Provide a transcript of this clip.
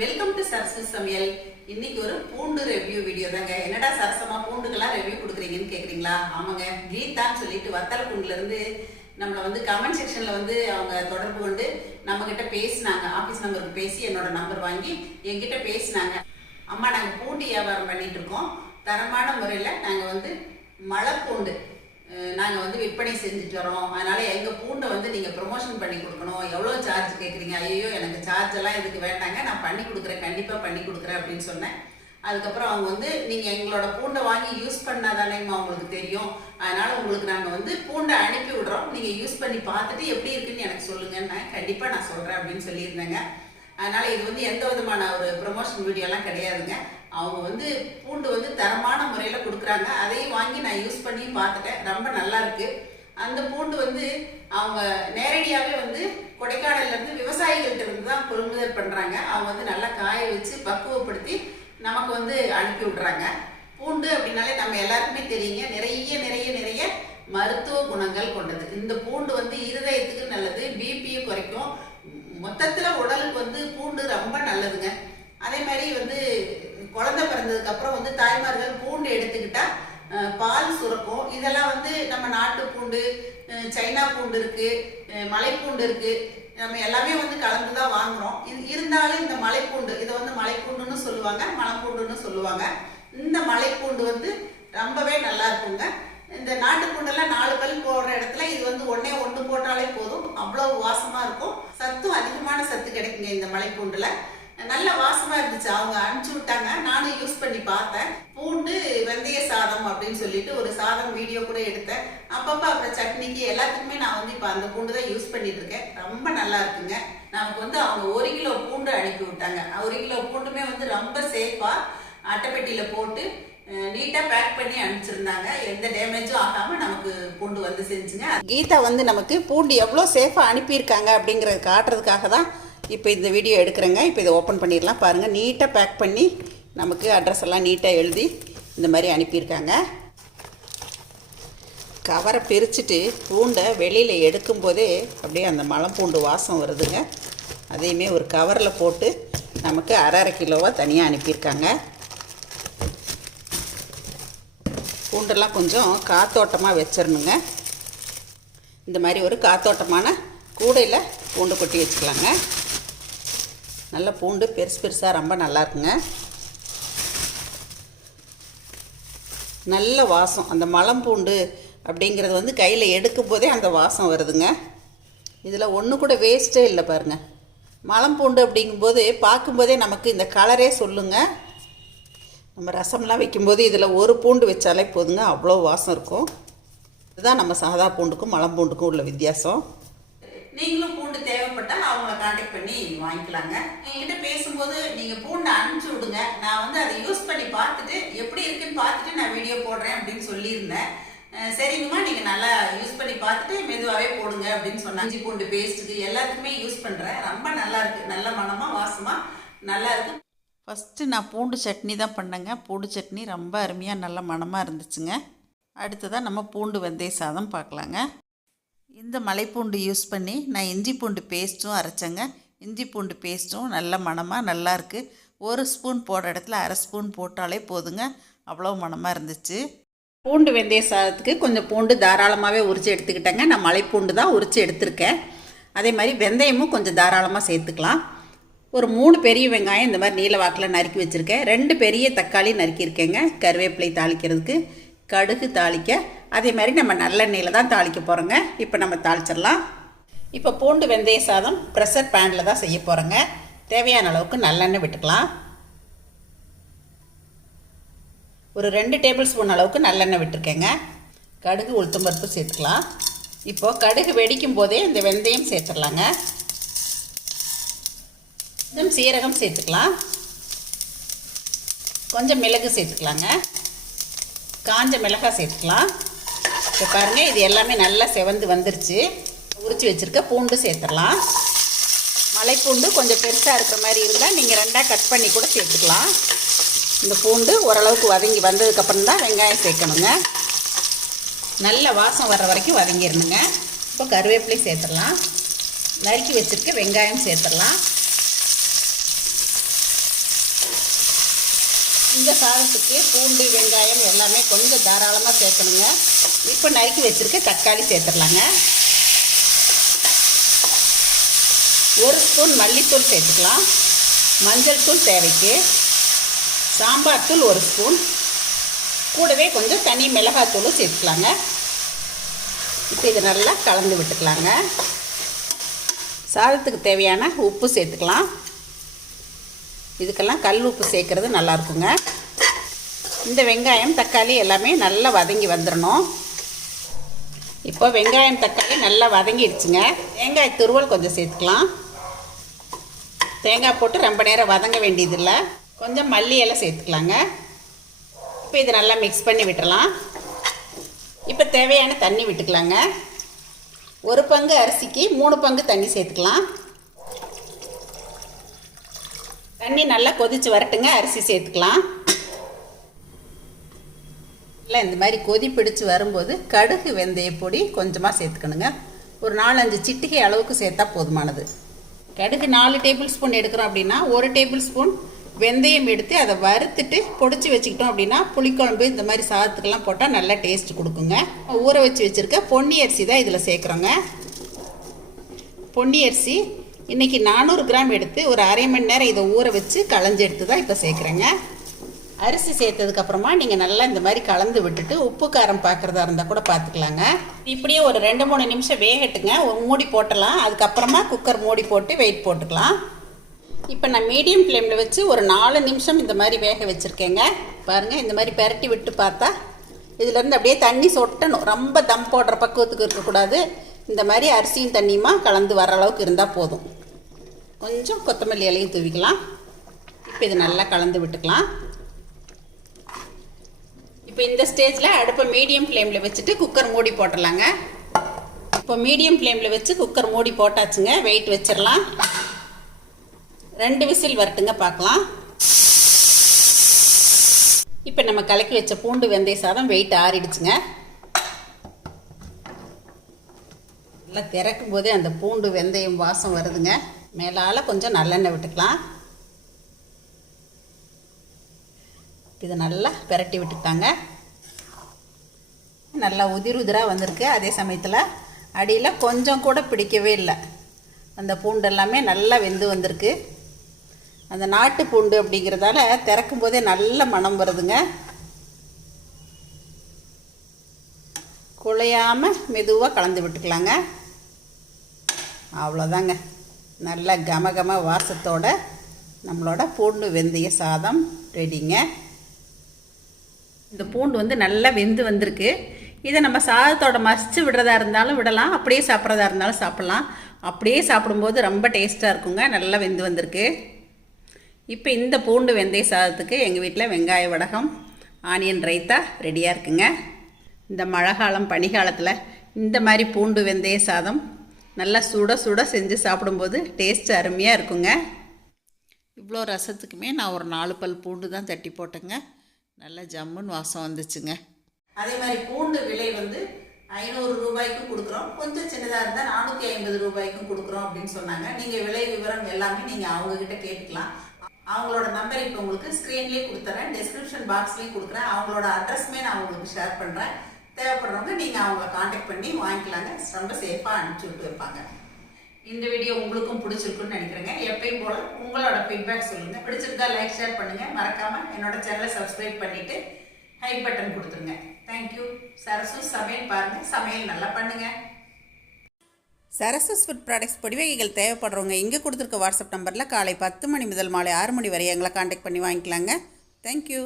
Welcome to Sarasu சமையல். இன்னைக்கு ஒரு பூண்டு ரிவ்யூ வீடியோ தாங்க. என்னடா சரசமா பூண்டுக்கெல்லாம் ரிவ்யூ கொடுக்குறீங்கன்னு கேக்குறீங்களா? ஆமாங்க, கீதான்னு சொல்லிட்டு வத்தல பூண்டுல இருந்து நம்மளை வந்து கமெண்ட் செக்ஷன்ல வந்து அவங்க தொடர்பு கொண்டு நம்ம கிட்ட பேசினாங்க. ஆபீஸ் நம்பருக்கு பேசி என்னோட நம்பர் வாங்கி என்கிட்ட பேசினாங்க. அம்மா, நாங்கள் பூண்டு வியாபாரம் பண்ணிட்டு இருக்கோம். தரமான முறையில் நாங்கள் வந்து மலை பூண்டு நாங்கள் வந்து விற்பனை செஞ்சுட்டு வரோம். அதனால எங்கள் பூண்டை வந்து நீங்கள் ப்ரொமோஷன் பண்ணி கொடுக்கணும். எவ்வளோ சார்ஜ் கேட்குறீங்க? ஐயோ, எனக்கு சார்ஜ் எல்லாம் இதுக்கு வேண்டாங்க, நான் பண்ணி கொடுக்குறேன், கண்டிப்பாக பண்ணி கொடுக்குறேன் அப்படின்னு சொன்னேன். அதுக்கப்புறம் அவங்க வந்து நீங்கள் எங்களோட பூண்டை வாங்கி யூஸ் பண்ணாதானேம்மா உங்களுக்கு தெரியும், அதனால உங்களுக்கு நாங்கள் வந்து பூண்டை அனுப்பி விடுறோம், நீங்கள் யூஸ் பண்ணி பார்த்துட்டு எப்படி இருக்குன்னு எனக்கு சொல்லுங்கன்னு கண்டிப்பாக நான் சொல்கிறேன் அப்படின்னு சொல்லியிருந்தேங்க. அதனால இது வந்து எந்த விதமான ஒரு ப்ரொமோஷன் வீடியோலாம் கிடையாதுங்க. அவங்க வந்து பூண்டு வந்து தரமான முறையில் கொடுக்குறாங்க. அதையும் வாங்கி நான் யூஸ் பண்ணி பார்த்துட்டேன், ரொம்ப நல்லா இருக்கு. அந்த பூண்டு வந்து அவங்க நேரடியாகவே வந்து கொடைக்கானல்ல இருந்து விவசாயிகள்கிட்ட இருந்து தான் கொள்முதல் பண்ணுறாங்க. அவங்க வந்து நல்லா காய வச்சு பக்குவப்படுத்தி நமக்கு வந்து அனுப்பி விட்றாங்க. பூண்டு அப்படின்னாலே நம்ம எல்லாருக்குமே தெரியுங்க, நிறைய நிறைய நிறைய மருத்துவ குணங்கள் கொண்டது. இந்த பூண்டு வந்து இருதயத்துக்கு நல்லது, பிபியை குறைக்கும், மொத்தத்தில் உடலுக்கு வந்து பூண்டு ரொம்ப நல்லதுங்க. அதே மாதிரி வந்து குழந்தை பிறந்ததுக்கு அப்புறம் வந்து தாய்மார்கள் பூண்டு எடுத்துக்கிட்டா பால் சுரக்கும். இதெல்லாம் வந்து நம்ம நாட்டு பூண்டு, சைனா பூண்டு இருக்கு, மலைப்பூண்டு இருக்கு, நம்ம எல்லாமே வந்து கலந்து தான் வாங்குறோம். இது இருந்தாலும் இந்த மலைப்பூண்டு, இதை வந்து மலைப்பூண்டுன்னு சொல்லுவாங்க, மலைப்பூண்டுன்னு சொல்லுவாங்க. இந்த மலைப்பூண்டு வந்து ரொம்பவே நல்லா இருக்குங்க. இந்த நாட்டு பூண்டெல்லாம் 4 பல் போடுற இடத்துல இது வந்து ஒன்று போட்டாலே போதும், அவ்வளவு வாசமா இருக்கும். சத்தும் அதிகமான சத்து கிடைக்குங்க இந்த மலைப்பூண்டுல. நல்ல வாசமா இருந்துச்சு. அவங்க அனுப்பிச்சு விட்டாங்க, நானும் யூஸ் பண்ணி பார்த்தேன். பூண்டு வெந்தய சாதம் அப்படின்னு சொல்லிட்டு ஒரு சாதம் வீடியோ கூட எடுத்தேன். அப்பப்போ அப்புறம் சட்னிக்கு எல்லாத்துக்குமே நான் வந்து இப்போ அந்த பூண்டு தான் யூஸ் பண்ணிட்டு இருக்கேன். ரொம்ப நல்லா இருக்குங்க. நமக்கு வந்து அவங்க 1 கிலோ பூண்டு அனுப்பி விட்டாங்க. 1 கிலோ பூண்டுமே வந்து ரொம்ப சேஃபா அட்டைப்பெட்டியில போட்டு நீட்டாக பேக் பண்ணி அனுப்பிச்சிருந்தாங்க. எந்த டேமேஜும் ஆகாமல் நமக்கு பூண்டு வந்து செஞ்சுங்க. கீதா வந்து நமக்கு பூண்டு எவ்வளோ சேஃபாக அனுப்பியிருக்காங்க அப்படிங்கிறத காட்டுறதுக்காக தான் இப்போ இந்த வீடியோ எடுக்கிறேங்க. இப்போ இதை ஓப்பன் பண்ணிடலாம். பாருங்கள், நீட்டாக பேக் பண்ணி நமக்கு அட்ரஸ் எல்லாம் நீட்டாக எழுதி இந்த மாதிரி அனுப்பியிருக்காங்க. கவரை பிரிச்சுட்டு பூண்டை வெளியில் எடுக்கும்போதே அப்படியே அந்த மலைப்பூண்டு வாசம் வருதுங்க. அதையுமே ஒரு கவரில் போட்டு நமக்கு அரை கிலோவாக தனியாக அனுப்பியிருக்காங்க. பூண்டெல்லாம் கொஞ்சம் காத்தோட்டமாக வச்சிடணுங்க. இந்த மாதிரி ஒரு காத்தோட்டமான கூடையில் பூண்டு கொட்டி வச்சுக்கலாங்க. நல்ல பூண்டு பெருசு பெருசாக ரொம்ப நல்லா இருக்குங்க. நல்ல வாசம். அந்த மலம்பூண்டு அப்படிங்கிறது வந்து கையில் எடுக்கும் போதே அந்த வாசம் வருதுங்க. இதில் ஒன்று கூட வேஸ்ட்டே இல்லை பாருங்கள். மலம்பூண்டு அப்படிங்கும்போது பார்க்கும்போதே நமக்கு இந்த கலரே சொல்லுங்க. நம்ம ரசம்லாம் வைக்கும்போது இதில் ஒரு பூண்டு வச்சாலே போதுங்க, அவ்வளோ வாசம் இருக்கும். இதுதான் நம்ம சாதா பூண்டுக்கும் மலம்பூண்டுக்கும் உள்ள வித்தியாசம். நீங்களும் பூண்டு தேவைப்பட்டால் அவங்கள கான்டாக்ட் பண்ணி வாங்கிக்கலாங்க. என்கிட்ட பேசும்போது நீங்கள் பூண்டை அனுப்பிச்சி விடுங்க, நான் வந்து அதை யூஸ் பண்ணி பார்த்துட்டு எப்படி இருக்குன்னு பார்த்துட்டு நான் வீடியோ போடுறேன் அப்படின்னு சொல்லியிருந்தேன். சரிங்கம்மா, நீங்கள் நல்லா யூஸ் பண்ணி பார்த்துட்டு மெதுவாகவே போடுங்க அப்படின்னு சொன்னாங்க. இஞ்சி பூண்டு பேஸ்ட்டுக்கு எல்லாத்துக்குமே யூஸ் பண்ணுறேன். ரொம்ப நல்லா இருக்குது, நல்ல மனமாக வாசமாக நல்லா இருக்குது. ஃபஸ்ட்டு நான் பூண்டு சட்னி தான் பண்ணேங்க. பூண்டு சட்னி ரொம்ப அருமையாக நல்ல மணமாக இருந்துச்சுங்க. அடுத்ததாக நம்ம பூண்டு வெந்தய சாதம் பார்க்கலாங்க. இந்த மலைப்பூண்டு யூஸ் பண்ணி நான் இஞ்சி பூண்டு பேஸ்ட்டும் அரைச்சேங்க. இஞ்சி பூண்டு பேஸ்ட்டும் நல்ல மணமாக நல்லா இருக்குது. 1 ஸ்பூன் போடுற இடத்துல அரை ஸ்பூன் போட்டாலே போதுங்க, அவ்வளோ மணமாக இருந்துச்சு. பூண்டு வெந்தய சாதத்துக்கு கொஞ்சம் பூண்டு தாராளமாகவே உரித்து எடுத்துக்கிட்டேங்க. நான் மலைப்பூண்டு தான் உரித்து எடுத்திருக்கேன். அதே மாதிரி வெந்தயமும் கொஞ்சம் தாராளமாக சேர்த்துக்கலாம். ஒரு 3 பெரிய வெங்காயம் இந்த மாதிரி நீல வாக்கில் நறுக்கி வச்சுருக்கேன். 2 பெரிய தக்காளி நறுக்கியிருக்கேங்க. கருவேப்பிலை தாளிக்கிறதுக்கு, கடுகு தாளிக்க, அதே மாதிரி நம்ம நல்லெண்ணெயில் தான் தாளிக்க போகிறோங்க. இப்போ நம்ம தாளிச்சிடலாம். இப்போ பூண்டு வெந்தய சாதம் ப்ரெஷர் பேனில் தான் செய்ய போகிறோங்க. தேவையான அளவுக்கு நல்லெண்ணெய் விட்டுக்கலாம். ஒரு 2 டேபிள் ஸ்பூன் அளவுக்கு நல்லெண்ணெய் விட்டுருக்கேங்க. கடுகு உளுத்தம்பருப்பு சேர்த்துக்கலாம். இப்போது கடுகு வெடிக்கும் போதே இந்த வெந்தயம் சேர்த்துடலாங்க. கொஞ்சம் சீரகம் சேர்த்துக்கலாம். கொஞ்சம் மிளகு சேர்த்துக்கலாங்க. காஞ்ச மிளகாய் சேர்த்துக்கலாம். இப்போ பாருங்கள், இது எல்லாமே நல்லா செவந்து வந்துருச்சு. உரித்து வச்சுருக்க பூண்டு சேர்த்துடலாம். மலைப்பூண்டு கொஞ்சம் பெருசாக இருக்கிற மாதிரி இருந்தால் நீங்கள் 2ஆக கட் பண்ணி கூட சேர்த்துக்கலாம். இந்த பூண்டு ஓரளவுக்கு வதங்கி வந்ததுக்கப்புறம் தான் வெங்காயம் சேர்க்கணுங்க. நல்ல வாசம் வர்ற வரைக்கும் வதங்கிடணுங்க. இப்போ கருவேப்பிலை சேர்த்துடலாம். நறுக்கி வச்சுருக்க வெங்காயம் சேர்த்துடலாம். இந்த சாதத்துக்கு பூண்டு வெங்காயம் எல்லாமே கொஞ்சம் தாராளமாக சேர்க்கணுங்க. இப்போ நறுக்கி வச்சுருக்க தக்காளி சேர்த்துடலாங்க. 1 ஸ்பூன் மல்லித்தூள் சேர்த்துக்கலாம். மஞ்சள் தூள் தேவைக்கு, சாம்பார் தூள் 1 ஸ்பூன், கூடவே கொஞ்சம் தனி மிளகாத்தூளும் சேர்த்துக்கலாங்க. இப்போ இது நல்லா கலந்து விட்டுக்கலாங்க. சாதத்துக்கு தேவையான உப்பு சேர்த்துக்கலாம். இதுக்கெல்லாம் கல் உப்பு சேர்க்குறது நல்லாயிருக்குங்க. இந்த வெங்காயம் தக்காளி எல்லாமே நல்லா வதங்கி வந்துடணும். இப்போ வெங்காயம் தக்காளி நல்லா வதங்கிடுச்சுங்க. தேங்காய் துருவல் கொஞ்சம் சேர்த்துக்கலாம். தேங்காய் போட்டு ரொம்ப நேரம் வதங்க வேண்டியதில்லை. கொஞ்சம் மல்லி இலை சேர்த்துக்கலாங்க. இப்போ இது நல்லா மிக்ஸ் பண்ணி விட்டுறலாம். இப்போ தேவையான தண்ணி விட்டுக்கலாங்க. 1 பங்கு அரிசிக்கு 3 பங்கு தண்ணி சேர்த்துக்கலாம். தண்ணி நல்லா கொதித்து வரட்டுங்க. அரிசி சேர்த்துக்கலாம். இல்லை இந்த மாதிரி கொதி பிடிச்சி வரும்போது கடுகு வெந்தய பொடி கொஞ்சமாக சேர்த்துக்கணுங்க. ஒரு 4-5 சிட்டிகை அளவுக்கு சேர்த்தா போதுமானது. கடுகு 4 டேபிள் ஸ்பூன் எடுக்கிறோம் அப்படின்னா 1 டேபிள் ஸ்பூன் வெந்தயம் எடுத்து அதை வறுத்துட்டு பொடிச்சு வச்சுக்கிட்டோம் அப்படின்னா புளிக்குழம்பு இந்த மாதிரி சாதத்துக்கெல்லாம் போட்டால் நல்லா டேஸ்ட் கொடுக்குங்க. ஊற வச்சு வச்சுருக்க பொன்னி அரிசி தான் இதில் சேர்க்குறோங்க. பொன்னி அரிசி இன்றைக்கி 400 கிராம் எடுத்து ஒரு அரை மணி நேரம் இதை ஊற வச்சு களைஞ்சி எடுத்து தான் இப்போ சேர்க்குறேங்க. அரிசி சேர்த்ததுக்கப்புறமா நீங்கள் நல்லா இந்த மாதிரி கலந்து விட்டுட்டு உப்பு காரம் பார்க்குறதா இருந்தால் கூட பார்த்துக்கலாங்க. இப்படியே ஒரு 2-3 நிமிஷம் வேகட்டுங்க. மூடி போட்டலாம். அதுக்கப்புறமா குக்கர் மூடி போட்டு வெயிட் போட்டுக்கலாம். இப்போ நான் மீடியம் ஃப்ளேமில் வச்சு ஒரு 4 நிமிஷம் இந்த மாதிரி வேக வச்சுருக்கேங்க. பாருங்கள், இந்த மாதிரி பெரட்டி விட்டு பார்த்தா இதுலேருந்து அப்படியே தண்ணி சொட்டணும். ரொம்ப தம் போடுற பக்குவத்துக்கு இருக்கக்கூடாது. இந்த மாதிரி அரிசியும் தண்ணியுமா கலந்து வர அளவுக்கு இருந்தால் போதும். கொஞ்சம் கொத்தமல்லி இலையும் தூவிக்கலாம். இப்போ இது நல்லா கலந்து விட்டுக்கலாம். இப்போ இந்த ஸ்டேஜில் அடுப்பை மீடியம் ஃப்ளேமில் வச்சுட்டு குக்கர் மூடி போட்டுடலாங்க. இப்போ மீடியம் ஃப்ளேமில் வச்சு குக்கர் மூடி போட்டாச்சுங்க. வெயிட் வச்சிடலாம். 2 விசில் வரட்டுங்க, பார்க்கலாம். இப்போ நம்ம கலக்கி வச்ச பூண்டு வெந்தய சாதம் வெயிட் ஆறிடுச்சுங்க. நல்லா திறக்கும் போதே அந்த பூண்டு வெந்தயம் வாசம் வருதுங்க. மேலால் கொஞ்சம் நல்லெண்ணெய் விட்டுக்கலாம். இதை நல்லா பெரட்டி விட்டுட்டாங்க. நல்லா உதிர் உதிராக வந்திருக்கு. அதே சமயத்தில் அடியில் கொஞ்சம் கூட பிடிக்கவே இல்லை. அந்த பூண்டு எல்லாமே நல்லா வெந்து வந்திருக்கு. அந்த நாட்டு பூண்டு அப்படிங்கிறதால திறக்கும் போதே நல்ல மணம் வருதுங்க. குழையாமல் மெதுவாக கலந்து விட்டுக்கலாங்க. அவ்வளோதாங்க. நல்ல கமகம வாசத்தோட நம்மளோட பூண்டு வெந்தய சாதம் ரெடிங்க. இந்த பூண்டு வந்து நல்லா வெந்து வந்திருக்கு. இதை நம்ம சாதத்தோட மசிச்சு விடுறதா இருந்தாலும் விடலாம், அப்படியே சாப்பிட்றதா இருந்தாலும் சாப்பிட்லாம். அப்படியே சாப்பிடும்போது ரொம்ப டேஸ்ட்டாக இருக்குங்க. நல்லா வெந்து வந்திருக்கு. இப்போ இந்த பூண்டு வெந்தய சாதத்துக்கு எங்கள் வீட்டில் வெங்காய வடகம், ஆனியன் ரைத்தா ரெடியாக இருக்குங்க. இந்த மழை காலம் பனிக்காலத்தில் இந்த மாதிரி பூண்டு வெந்தய சாதம் நல்லா சுட சுட செஞ்சு சாப்பிடும்போது டேஸ்ட் அருமையாக இருக்குங்க. இவ்வளோ ரசத்துக்குமே நான் ஒரு 4 பல் பூண்டு தான் தட்டி போட்டேங்க. நல்லா ஜம்முன்னு வாசம் வந்துச்சுங்க. அதே மாதிரி பூண்டு விலை வந்து 500 ரூபாய்க்கும் கொடுக்குறோம். கொஞ்சம் சின்னதாக இருந்தால் 450 ரூபாய்க்கும் கொடுக்குறோம் அப்படின்னு சொன்னாங்க. நீங்கள் விலை விவரம் எல்லாமே நீங்கள் அவங்கக்கிட்ட கேட்டுக்கலாம். அவங்களோட நம்பர் இப்போ உங்களுக்கு ஸ்க்ரீன்லேயே கொடுத்துறேன், டிஸ்கிரிப்ஷன் பாக்ஸ்லேயும் கொடுக்குறேன். அவங்களோட அட்ரஸுமே நான் உங்களுக்கு ஷேர் பண்ணுறேன். தேவைப்படுறவங்க நீங்கள் அவங்கள காண்டாக்ட் பண்ணி வாங்கிக்கலாங்க. ரொம்ப சேஃபாக அனுப்பிச்சி விட்டு வைப்பாங்க. இந்த வீடியோ உங்களுக்கும் பிடிச்சிருக்குன்னு நினைக்கிறேங்க. எப்பயும் போல் உங்களோட ஃபீட்பேக் சொல்லுங்கள். பிடிச்சிருந்தா லைக் ஷேர் பண்ணுங்கள். மறக்காமல் என்னோட சேனலை சப்ஸ்கிரைப் பண்ணிவிட்டு ஹை பட்டன் கொடுத்துருங்க. தேங்க்யூ. சரசு சமையல் பாருங்கள், சமையல் நல்லா பண்ணுங்கள். சரசஸ் ஃபுட் ப்ராடக்ட்ஸ் பொடி வகைகள் தேவைப்படுறவங்க இங்கே கொடுத்துருக்க வாட்ஸ்அப் நம்பரில் காலை 10 மணி முதல் மாலை 6 மணி வரை எங்களை காண்டாக்ட் பண்ணி வாங்கிக்கலாங்க. தேங்க்யூ.